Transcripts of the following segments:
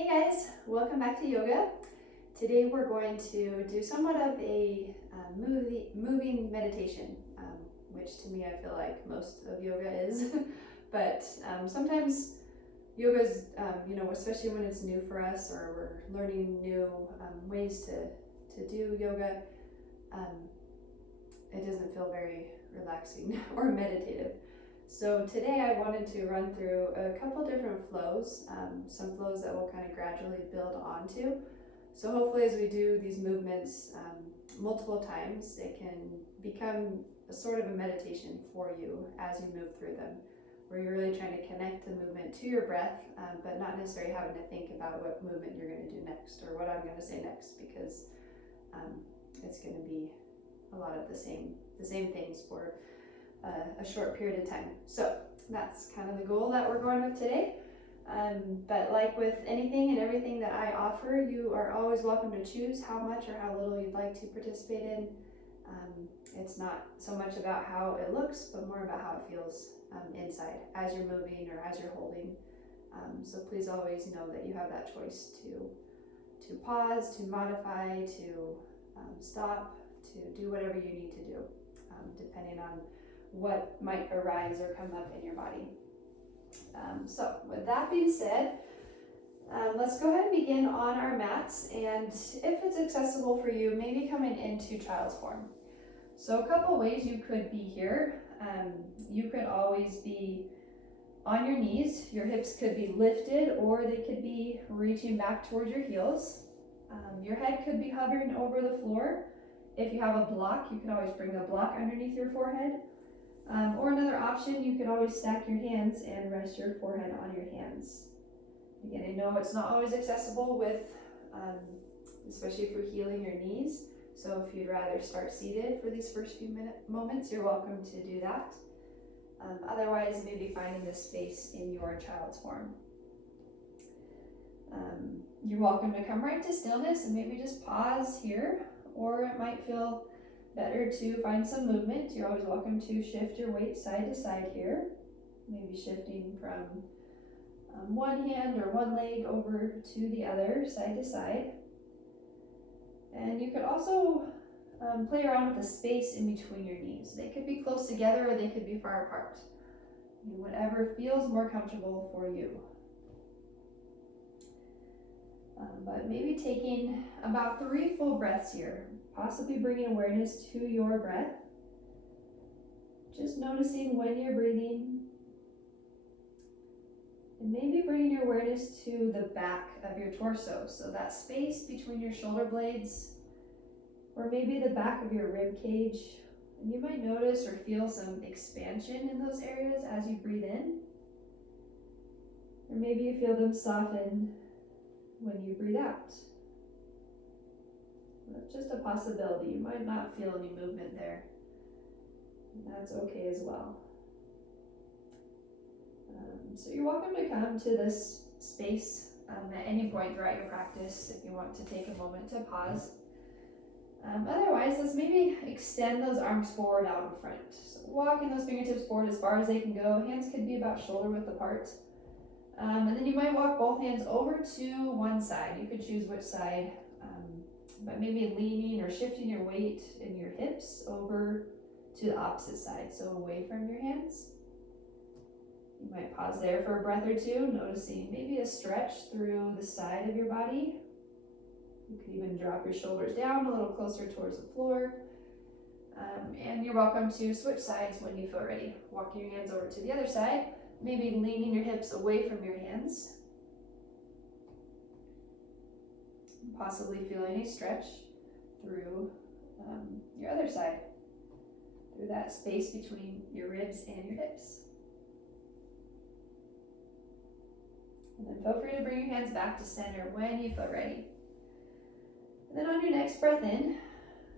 Hey guys, welcome back to yoga. Today we're going to do somewhat of a moving meditation, which to me I feel like most of yoga is. But sometimes yoga's, especially when it's new for us or we're learning new ways to do yoga, um, it doesn't feel very relaxing or meditative. So today I wanted to run through a couple different flows, some flows that we'll kind of gradually build onto. So hopefully as we do these movements multiple times, it can become a sort of a meditation for you as you move through them, where you're really trying to connect the movement to your breath, but not necessarily having to think about what movement you're going to do next or what I'm going to say next, because it's going to be a lot of the same things for a short period of time. So that's kind of the goal that we're going with today. But like with anything and everything that I offer, you are always welcome to choose how much or how little you'd like to participate in. It's not so much about how it looks, but more about how it feels inside as you're moving or as you're holding. So please always know that you have that choice to pause, to modify, to stop, to do whatever you need to do, depending on what might arise or come up in your body. So with that being said, let's go ahead and begin on our mats, and if it's accessible for you, maybe coming into child's form. So a couple ways you could be here. You could always be on your knees. Your hips could be lifted or they could be reaching back towards your heels. Your head could be hovering over the floor. If you have a block, you can always bring the block underneath your forehead. Or another option, you could always stack your hands and rest your forehead on your hands. Again, I know it's not always accessible with, especially for healing your knees. So if you'd rather start seated for these first few moments, you're welcome to do that. Otherwise, maybe finding this space in your child's form. You're welcome to come right to stillness and maybe just pause here, or it might feel better to find some movement. You're always welcome to shift your weight side to side here, maybe shifting from one hand or one leg over to the other, side to side. And you could also play around with the space in between your knees. They could be close together or they could be far apart. Whatever feels more comfortable for you. But maybe taking about 3 full breaths here, possibly bringing awareness to your breath. Just noticing when you're breathing. And maybe bringing your awareness to the back of your torso. So that space between your shoulder blades, or maybe the back of your rib cage. And you might notice or feel some expansion in those areas as you breathe in. Or maybe you feel them soften when you breathe out. That's just a possibility. You might not feel any movement there. That's okay as well. So you're welcome to come to this space at any point throughout your practice if you want to take a moment to pause. Otherwise, let's maybe extend those arms forward out in front. So walking those fingertips forward as far as they can go. Hands could be about shoulder width apart. And then you might walk both hands over to one side. You could choose which side, but maybe leaning or shifting your weight in your hips over to the opposite side, so away from your hands. You might pause there for a breath or two, noticing maybe a stretch through the side of your body. You could even drop your shoulders down a little closer towards the floor. And you're welcome to switch sides when you feel ready. Walking your hands over to the other side, maybe leaning your hips away from your hands. Possibly feeling a stretch through your other side, through that space between your ribs and your hips. And then feel free to bring your hands back to center when you feel ready. And then on your next breath in,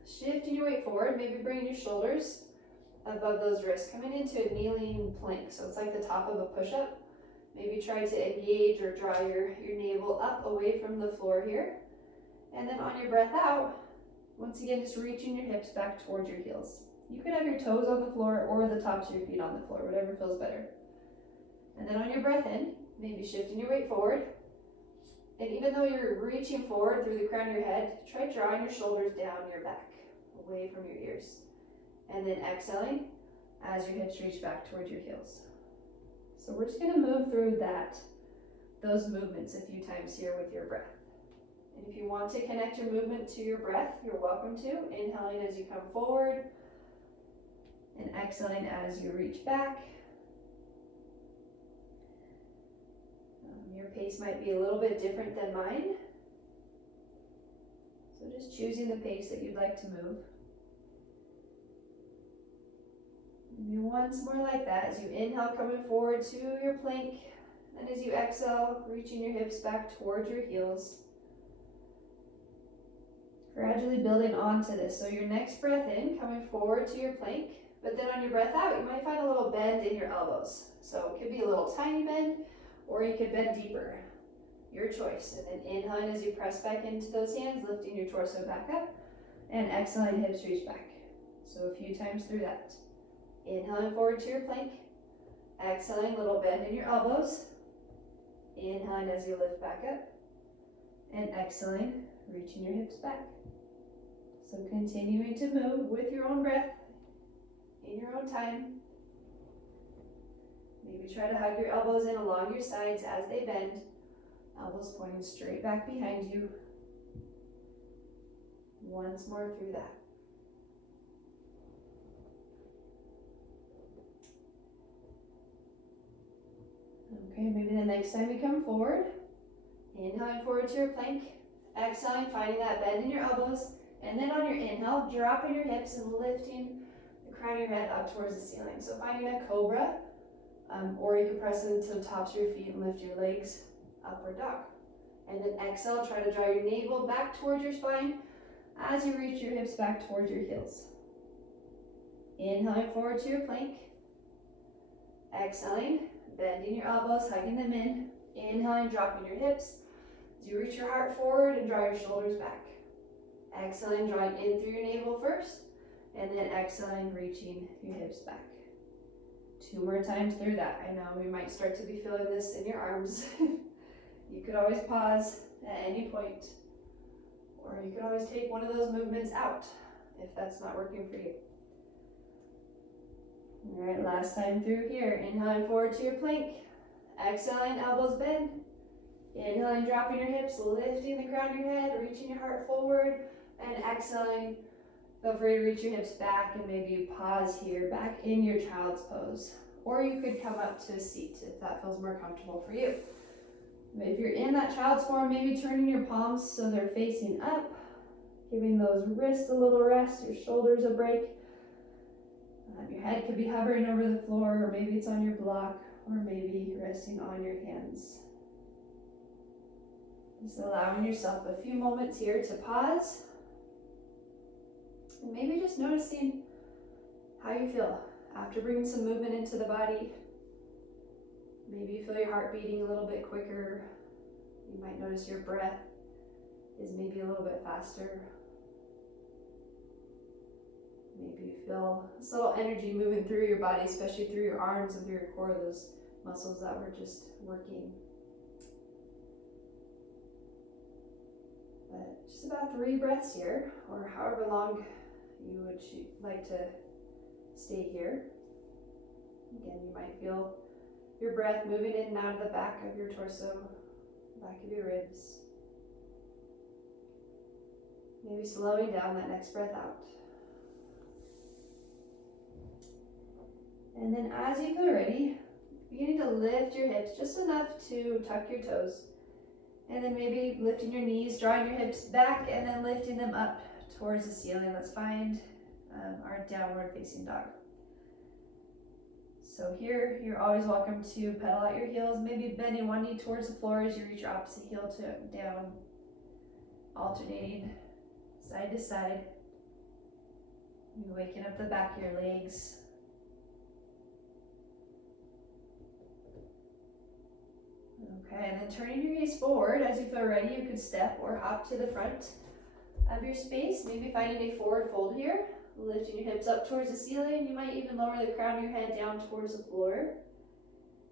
shifting your weight forward, maybe bringing your shoulders above those wrists, coming into a kneeling plank. So it's like the top of a push-up. Maybe try to engage or draw your navel up away from the floor here. And then on your breath out, once again, just reaching your hips back towards your heels. You could have your toes on the floor or the tops of your feet on the floor, whatever feels better. And then on your breath in, maybe shifting your weight forward, And even though you're reaching forward through the crown of your head, try drawing your shoulders down your back, away from your ears. And then exhaling as your hips reach back towards your heels. So we're just gonna move through those movements a few times here with your breath. And if you want to connect your movement to your breath, you're welcome to. Inhaling as you come forward and exhaling as you reach back. Your pace might be a little bit different than mine. So just choosing the pace that you'd like to move. Maybe once more like that as you inhale, coming forward to your plank. And as you exhale, reaching your hips back towards your heels. Gradually building onto this. So your next breath in, coming forward to your plank. But then on your breath out, you might find a little bend in your elbows. So it could be a little tiny bend, or you could bend deeper. Your choice. And then inhaling as you press back into those hands, lifting your torso back up. And exhaling, hips reach back. So a few times through that. Inhaling forward to your plank. Exhaling, little bend in your elbows. Inhaling as you lift back up. And exhaling, reaching your hips back. So continuing to move with your own breath, in your own time. Maybe try to hug your elbows in along your sides as they bend. Elbows pointing straight back behind you. Once more through that. Okay, maybe the next time you come forward, inhaling forward to your plank, exhaling, finding that bend in your elbows, and then on your inhale, dropping your hips and lifting the crown of your head up towards the ceiling. So finding a cobra, or you can press into the tops of your feet and lift your legs, upward dog. And then exhale, try to draw your navel back towards your spine as you reach your hips back towards your heels. Inhaling forward to your plank, exhaling, bending your elbows, hugging them in. Inhaling, dropping your hips as you reach your heart forward and draw your shoulders back. Exhaling, drawing in through your navel first, and then exhaling, reaching your hips back. 2 more times through that. I know you might start to be feeling this in your arms. You could always pause at any point, or you could always take one of those movements out if that's not working for you. All right, last time through here. Inhaling forward to your plank. Exhaling, elbows bend. Inhaling, dropping your hips, lifting the crown of your head, reaching your heart forward, and exhaling, feel free to reach your hips back and maybe you pause here, back in your child's pose. Or you could come up to a seat if that feels more comfortable for you. If you're in that child's form, maybe turning your palms so they're facing up, giving those wrists a little rest, your shoulders a break. Your head could be hovering over the floor, or maybe it's on your block, or maybe resting on your hands. Just allowing yourself a few moments here to pause. And maybe just noticing how you feel after bringing some movement into the body. Maybe you feel your heart beating a little bit quicker. You might notice your breath is maybe a little bit faster. Maybe you feel this little energy moving through your body, especially through your arms and through your core, those muscles that were just working. But just about 3 breaths here, or however long you would like to stay here. Again, you might feel your breath moving in and out of the back of your torso, back of your ribs. Maybe slowing down that next breath out. And then as you feel ready, beginning to lift your hips just enough to tuck your toes. And then maybe lifting your knees, drawing your hips back, and then lifting them up towards the ceiling. Let's find our downward facing dog. So here, you're always welcome to pedal out your heels, maybe bending one knee towards the floor as you reach your opposite heel to down, alternating side to side. You're waking up the back of your legs. Okay, and then turning your gaze forward as you feel ready, you could step or hop to the front of your space, maybe finding a forward fold here, lifting your hips up towards the ceiling. You might even lower the crown of your head down towards the floor.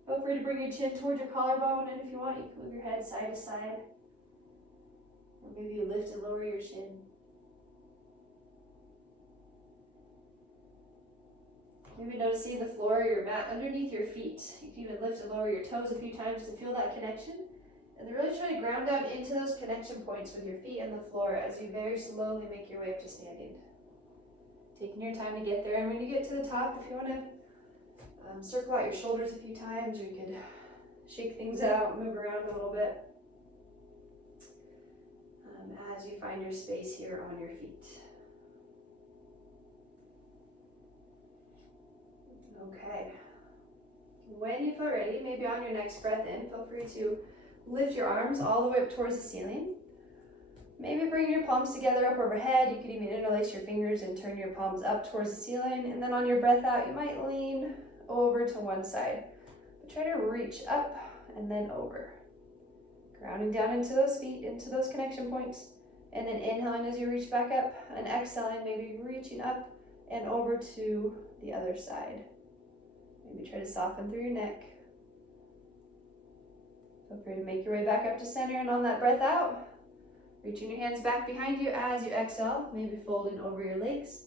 Feel free to bring your chin towards your collarbone, and if you want, you can move your head side to side. Or maybe you lift and lower your chin. Maybe noticing the floor or your mat underneath your feet. You can even lift and lower your toes a few times to feel that connection. And then really try to ground down into those connection points with your feet and the floor as you very slowly make your way up to standing. Taking your time to get there, and when you get to the top, if you want to circle out your shoulders a few times, or you could shake things out, move around a little bit as you find your space here on your feet. Okay. When you feel ready, maybe on your next breath in, feel free to lift your arms all the way up towards the ceiling. Maybe bring your palms together up overhead. You could even interlace your fingers and turn your palms up towards the ceiling. And then on your breath out, you might lean over to one side. But try to reach up and then over. Grounding down into those feet, into those connection points. And then inhaling as you reach back up, and exhaling, maybe reaching up and over to the other side. Maybe try to soften through your neck. Feel free to make your way back up to center, and on that breath out, reaching your hands back behind you as you exhale, maybe folding over your legs,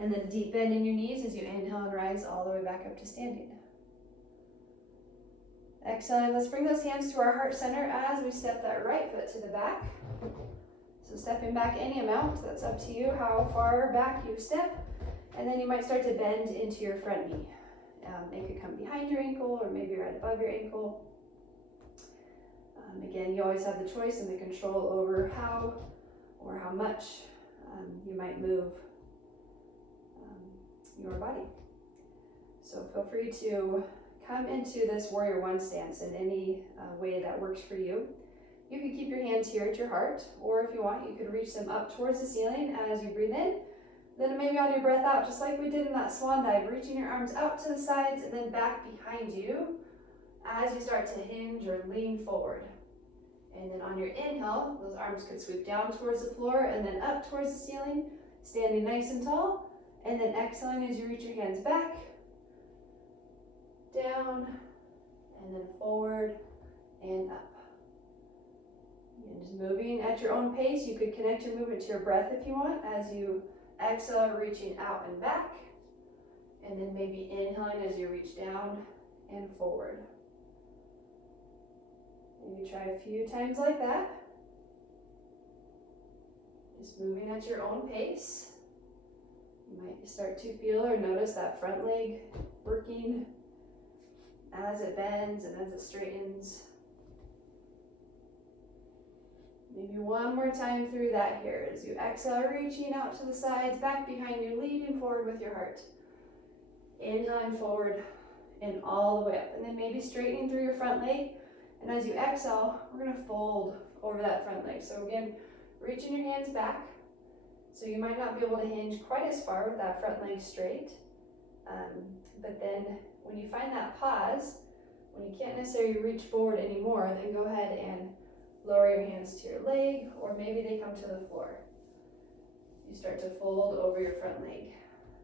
and then deep bend in your knees as you inhale and rise all the way back up to standing. Exhaling, let's bring those hands to our heart center as we step that right foot to the back. So stepping back any amount, that's up to you how far back you step, and then you might start to bend into your front knee. It could come behind your ankle, or maybe right above your ankle. Again, you always have the choice and the control over how or how much you might move your body. So feel free to come into this Warrior One stance in any way that works for you. You can keep your hands here at your heart, or if you want, you could reach them up towards the ceiling as you breathe in. Then maybe on your breath out, just like we did in that swan dive, reaching your arms out to the sides and then back behind you as you start to hinge or lean forward. And then on your inhale, those arms could sweep down towards the floor and then up towards the ceiling, standing nice and tall. And then exhaling as you reach your hands back, down, and then forward and up. And just moving at your own pace. You could connect your movement to your breath if you want as you exhale, reaching out and back. And then maybe inhaling as you reach down and forward. Maybe try a few times like that. Just moving at your own pace. You might start to feel or notice that front leg working as it bends and as it straightens. Maybe one more time through that here as you exhale, reaching out to the sides, back behind you, leading forward with your heart. Inhaling forward and all the way up. And then maybe straightening through your front leg. And as you exhale, we're going to fold over that front leg. So again, reaching your hands back. So you might not be able to hinge quite as far with that front leg straight. But then when you find that pause, when you can't necessarily reach forward anymore, then go ahead and lower your hands to your leg, or maybe they come to the floor. You start to fold over your front leg.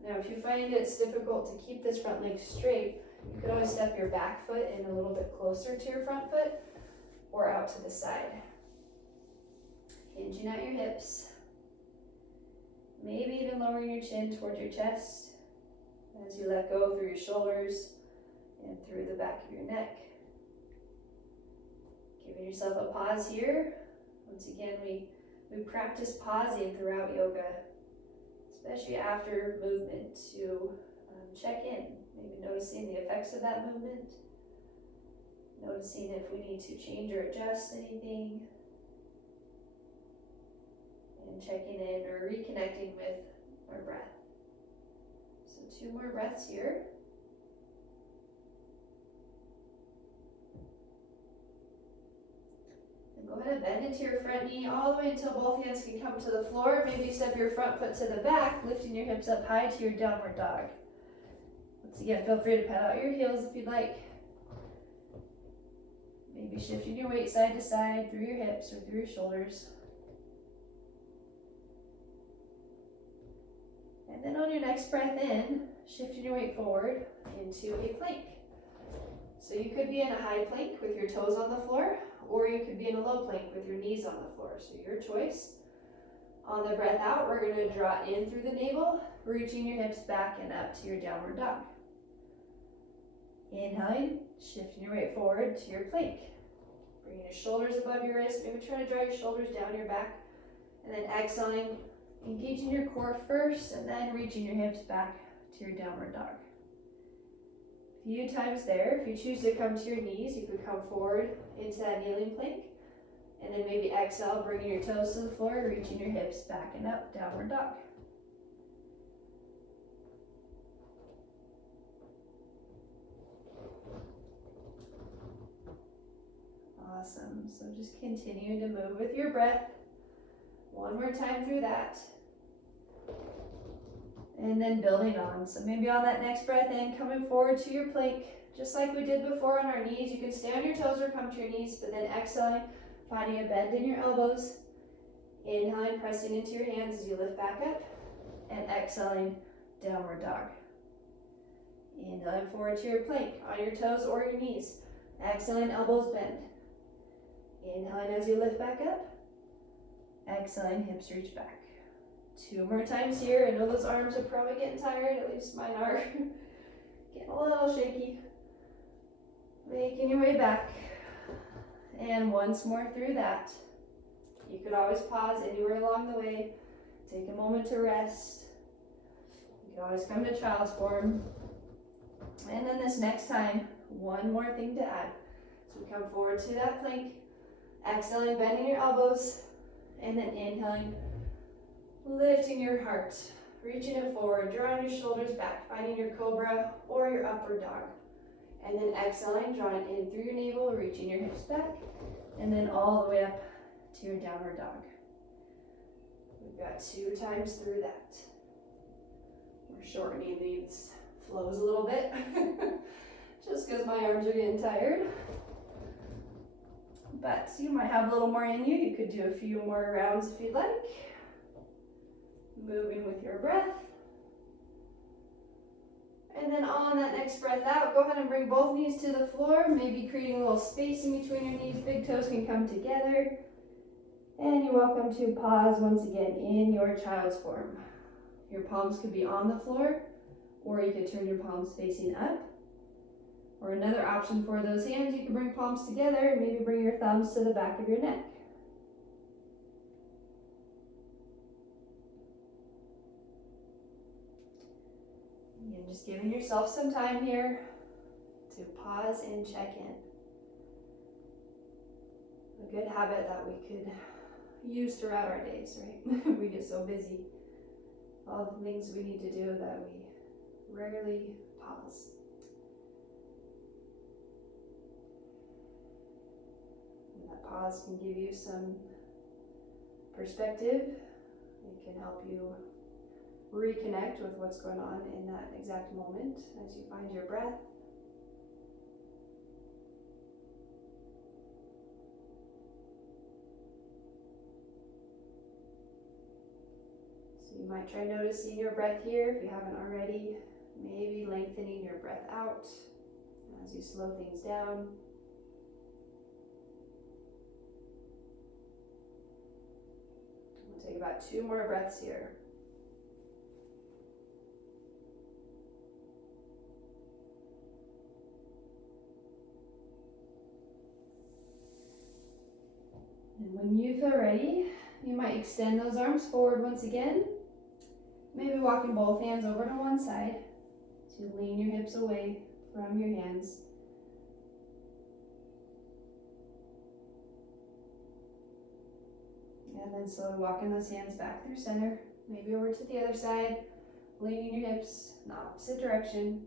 Now, if you find it's difficult to keep this front leg straight, you could always step your back foot in a little bit closer to your front foot or out to the side. Hinging at your hips. Maybe even lowering your chin towards your chest as you let go through your shoulders and through the back of your neck. Giving yourself a pause here. Once again, we practice pausing throughout yoga, especially after movement, to check in, maybe noticing the effects of that movement, noticing if we need to change or adjust anything, and checking in or reconnecting with our breath. So 2 more breaths here. Go ahead and bend into your front knee all the way until both hands can come to the floor. Maybe step your front foot to the back, lifting your hips up high to your downward dog. Once again, feel free to pet out your heels if you'd like. Maybe shifting your weight side to side through your hips or through your shoulders. And then on your next breath in, shifting your weight forward into a plank. So you could be in a high plank with your toes on the floor, or you could be in a low plank with your knees on the floor, so your choice. On the breath out, we're going to draw in through the navel, reaching your hips back and up to your downward dog. Inhaling, shifting your weight forward to your plank. Bringing your shoulders above your wrist, maybe try to draw your shoulders down your back, and then exhaling, engaging your core first, and then reaching your hips back to your downward dog. A few times there. If you choose to come to your knees, you could come forward into that kneeling plank, and then maybe exhale, bringing your toes to the floor, reaching your hips back and up, downward dog. Awesome. So just continue to move with your breath. One more time through that. And then building on. So maybe on that next breath in, coming forward to your plank, just like we did before on our knees. You can stay on your toes or come to your knees, but then exhaling, finding a bend in your elbows. Inhaling, pressing into your hands as you lift back up. And exhaling, downward dog. Inhaling forward to your plank, on your toes or your knees. Exhaling, elbows bend. Inhaling as you lift back up. Exhaling, hips reach back. 2 more times here. I know those arms are probably getting tired, at least mine are. Getting a little shaky. Making your way back. And once more through that. You could always pause anywhere along the way. Take a moment to rest. You can always come to child's form. And then this next time, one more thing to add. So we come forward to that plank. Exhaling, bending your elbows. And then inhaling, lifting your heart, reaching it forward, drawing your shoulders back, finding your cobra or your upward dog. And then exhaling, drawing in through your navel, reaching your hips back, and then all the way up to your downward dog. We've got 2 times through that. We're shortening these flows a little bit, just because my arms are getting tired. But you might have a little more in you. You could do a few more rounds if you'd like. Moving with your breath. And then on that next breath out, go ahead and bring both knees to the floor, maybe creating a little space in between your knees. Big toes can come together. And you're welcome to pause once again in your child's form. Your palms could be on the floor, or you could turn your palms facing up. Or another option for those hands, you can bring palms together and maybe bring your thumbs to the back of your neck. Again, just giving yourself some time here to pause and check in. A good habit that we could use throughout our days, right? We get so busy. All the things we need to do that we rarely pause. Pause can give you some perspective. It can help you reconnect with what's going on in that exact moment as you find your breath. So you might try noticing your breath here if you haven't already. Maybe lengthening your breath out as you slow things down. Take about 2 more breaths here. And when you feel ready, you might extend those arms forward once again. Maybe walking both hands over to one side. So you lean your hips away from your hands. And then slowly walking those hands back through center, maybe over to the other side, leaning your hips in the opposite direction.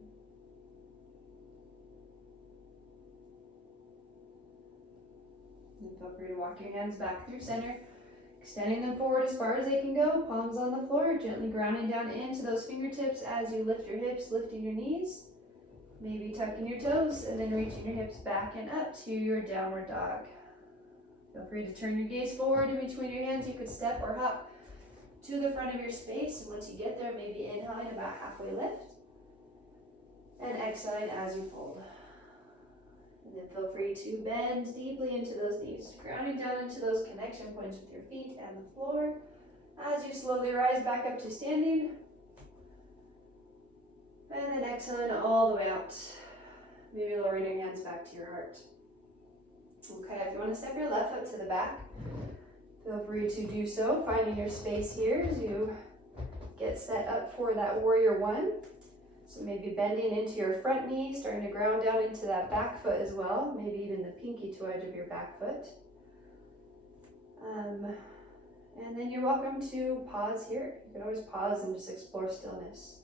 And feel free to walk your hands back through center, extending them forward as far as they can go, palms on the floor, gently grounding down into those fingertips as you lift your hips, lifting your knees, maybe tucking your toes, and then reaching your hips back and up to your downward dog. Feel free to turn your gaze forward in between your hands. You could step or hop to the front of your space. And once you get there, maybe inhaling about halfway lift. And exhaling as you fold. And then feel free to bend deeply into those knees, grounding down into those connection points with your feet and the floor. As you slowly rise back up to standing, and then exhaling all the way out. Maybe lowering your hands back to your heart. Okay, if you want to step your left foot to the back, feel free to do so, finding your space here as you get set up for that warrior one. So maybe bending into your front knee, starting to ground down into that back foot as well, maybe even the pinky toe edge of your back foot. And then you're welcome to pause here. You can always pause and just explore stillness.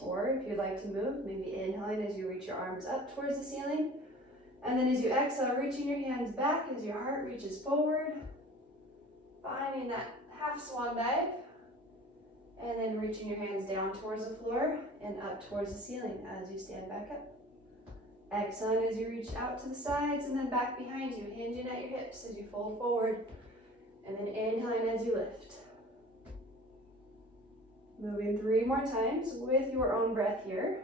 Or if you'd like to move, maybe inhaling as you reach your arms up towards the ceiling. And then as you exhale, reaching your hands back as your heart reaches forward. Finding that half swan dive. And then reaching your hands down towards the floor and up towards the ceiling as you stand back up. Exhaling as you reach out to the sides and then back behind you, hinging at your hips as you fold forward. And then inhaling as you lift. Moving 3 more times with your own breath here.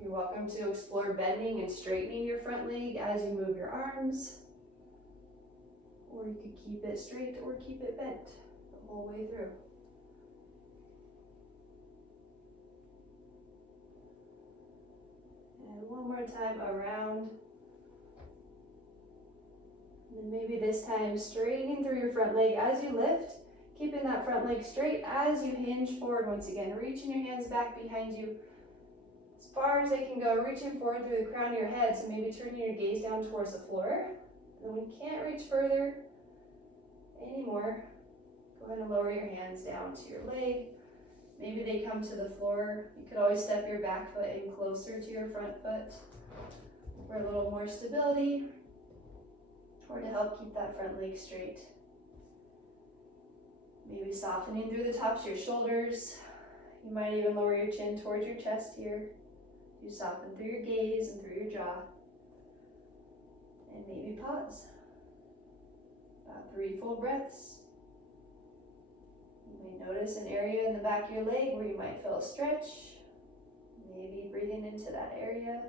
You're welcome to explore bending and straightening your front leg as you move your arms. Or you could keep it straight or keep it bent the whole way through. And one more time around. And then maybe this time straightening through your front leg as you lift. Keeping that front leg straight as you hinge forward once again. Reaching your hands back behind you as far as they can go. Reaching forward through the crown of your head. So maybe turning your gaze down towards the floor. And when you can't reach further anymore, go ahead and lower your hands down to your leg. Maybe they come to the floor. You could always step your back foot in closer to your front foot for a little more stability or to help keep that front leg straight. Maybe softening through the tops of your shoulders. You might even lower your chin towards your chest here. You soften through your gaze and through your jaw. And maybe pause. About 3 full breaths. You may notice an area in the back of your leg where you might feel a stretch. Maybe breathing into that area.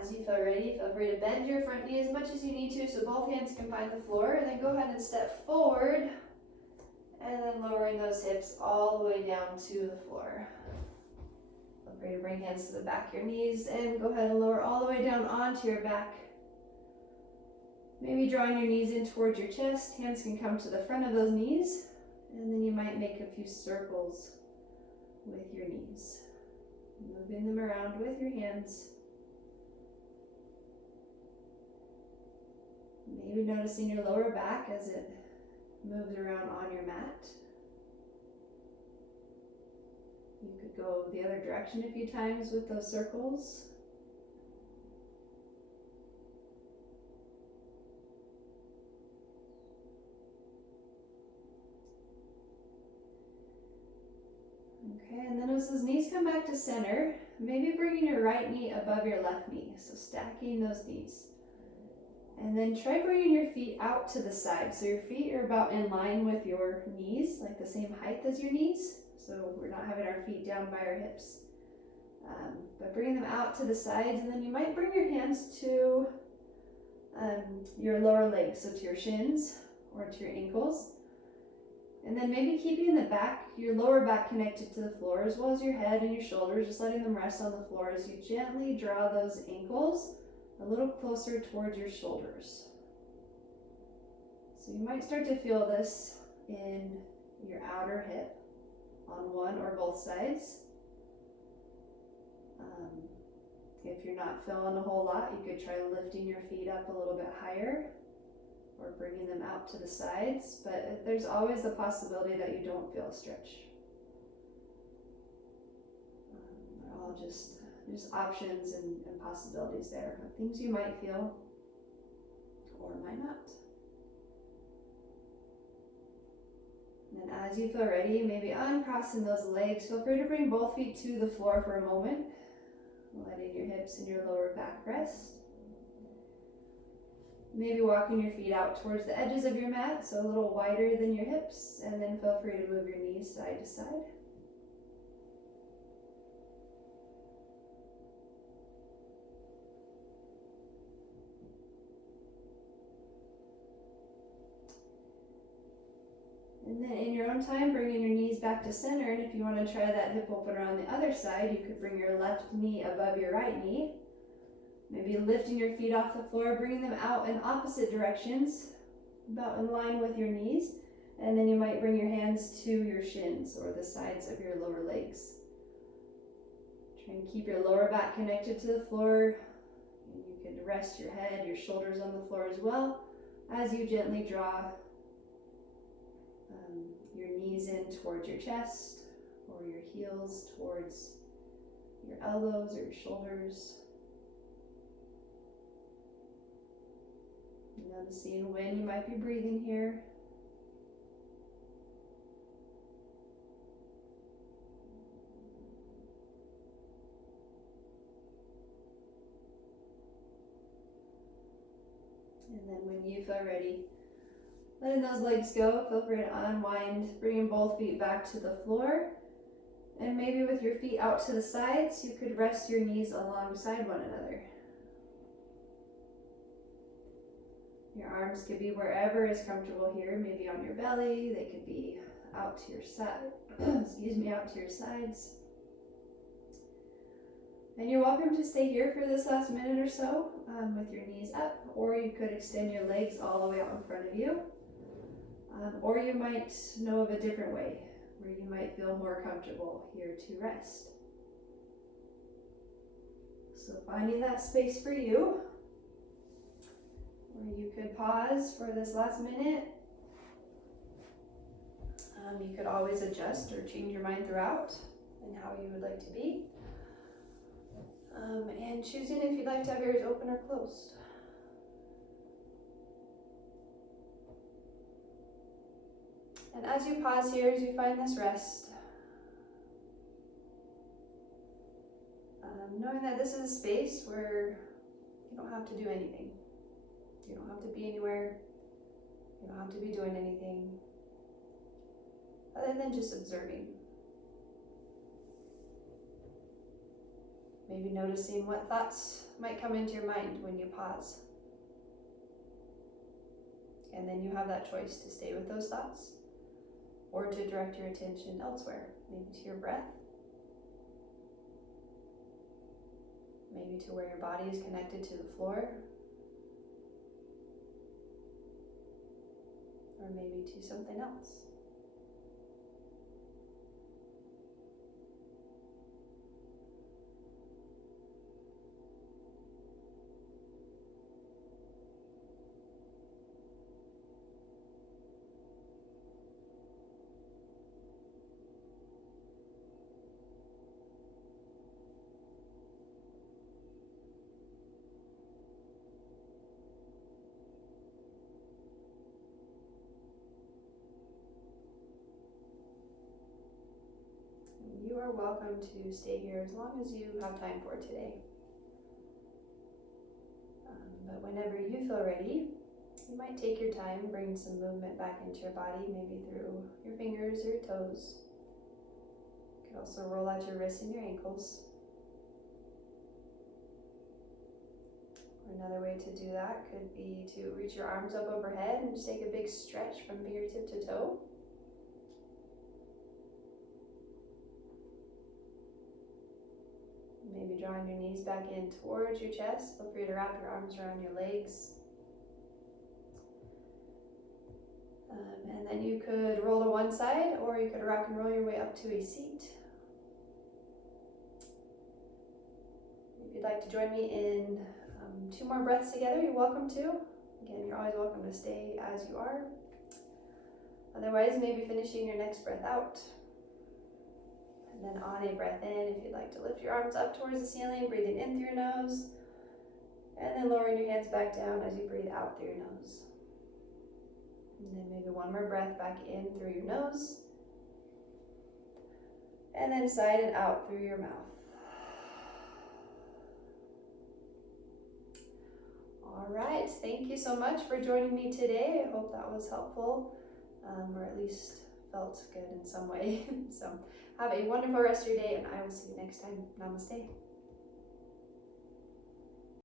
As you feel ready, feel free to bend your front knee as much as you need to so both hands can find the floor, and then go ahead and step forward and then lowering those hips all the way down to the floor. Feel free to bring hands to the back of your knees and go ahead and lower all the way down onto your back. Maybe drawing your knees in towards your chest, hands can come to the front of those knees, and then you might make a few circles with your knees. Moving them around with your hands. Maybe noticing your lower back as it moves around on your mat. You could go the other direction a few times with those circles. Okay, and then as those knees come back to center, maybe bringing your right knee above your left knee. So stacking those knees. And then try bringing your feet out to the side. So your feet are about in line with your knees, like the same height as your knees. So we're not having our feet down by our hips. But bringing them out to the sides, and then you might bring your hands to your lower legs, so to your shins or to your ankles. And then maybe keeping the back, your lower back connected to the floor, as well as your head and your shoulders, just letting them rest on the floor as you gently draw those ankles a little closer towards your shoulders. So you might start to feel this in your outer hip on one or both sides. If you're not feeling a whole lot, you could try lifting your feet up a little bit higher or bringing them out to the sides, but there's always the possibility that you don't feel a stretch. They're all just options and possibilities there of things you might feel or might not. And then as you feel ready, maybe uncrossing those legs, feel free to bring both feet to the floor for a moment, letting your hips and your lower back rest. Maybe walking your feet out towards the edges of your mat, so a little wider than your hips, and then feel free to move your knees side to side. And then in your own time, bringing your knees back to center, and if you want to try that hip opener on the other side, you could bring your left knee above your right knee. Maybe lifting your feet off the floor, bringing them out in opposite directions, about in line with your knees. And then you might bring your hands to your shins or the sides of your lower legs. Try and keep your lower back connected to the floor. And you can rest your head, your shoulders on the floor as well, as you gently draw your knees in towards your chest, or your heels towards your elbows or your shoulders. Noticing when you might be breathing here. And then when you feel ready, letting those legs go, feel free to unwind, bringing both feet back to the floor. And maybe with your feet out to the sides, you could rest your knees alongside one another. Your arms could be wherever is comfortable here, maybe on your belly, they could be out to your side, out to your sides. And you're welcome to stay here for this last minute or so with your knees up, or you could extend your legs all the way out in front of you. Or you might know of a different way where you might feel more comfortable here to rest. So finding that space for you, where you could pause for this last minute. You could always adjust or change your mind throughout and how you would like to be. And choosing if you'd like to have your ears open or closed. And as you pause here, as you find this rest, knowing that this is a space where you don't have to do anything. You don't have to be anywhere. You don't have to be doing anything other than just observing. Maybe noticing what thoughts might come into your mind when you pause. And then you have that choice to stay with those thoughts or to direct your attention elsewhere, maybe to your breath, maybe to where your body is connected to the floor, or maybe to something else. You are welcome to stay here as long as you have time for today. But whenever you feel ready, you might take your time, bring some movement back into your body, maybe through your fingers or your toes. You could also roll out your wrists and your ankles. Another way to do that could be to reach your arms up overhead and just take a big stretch from fingertip to toe. Maybe drawing your knees back in towards your chest. Feel free to wrap your arms around your legs. And then you could roll to one side, or you could rock and roll your way up to a seat. If you'd like to join me in 2 more breaths together, you're welcome to. Again, you're always welcome to stay as you are. Otherwise, maybe finishing your next breath out. And then on a breath in, if you'd like to lift your arms up towards the ceiling, breathing in through your nose, and then lowering your hands back down as you breathe out through your nose. And then maybe one more breath back in through your nose, and then side and out through your mouth. All right, thank you so much for joining me today. I hope that was helpful, or at least felt good in some way. So have a wonderful rest of your day, and I will see you next time. Namaste.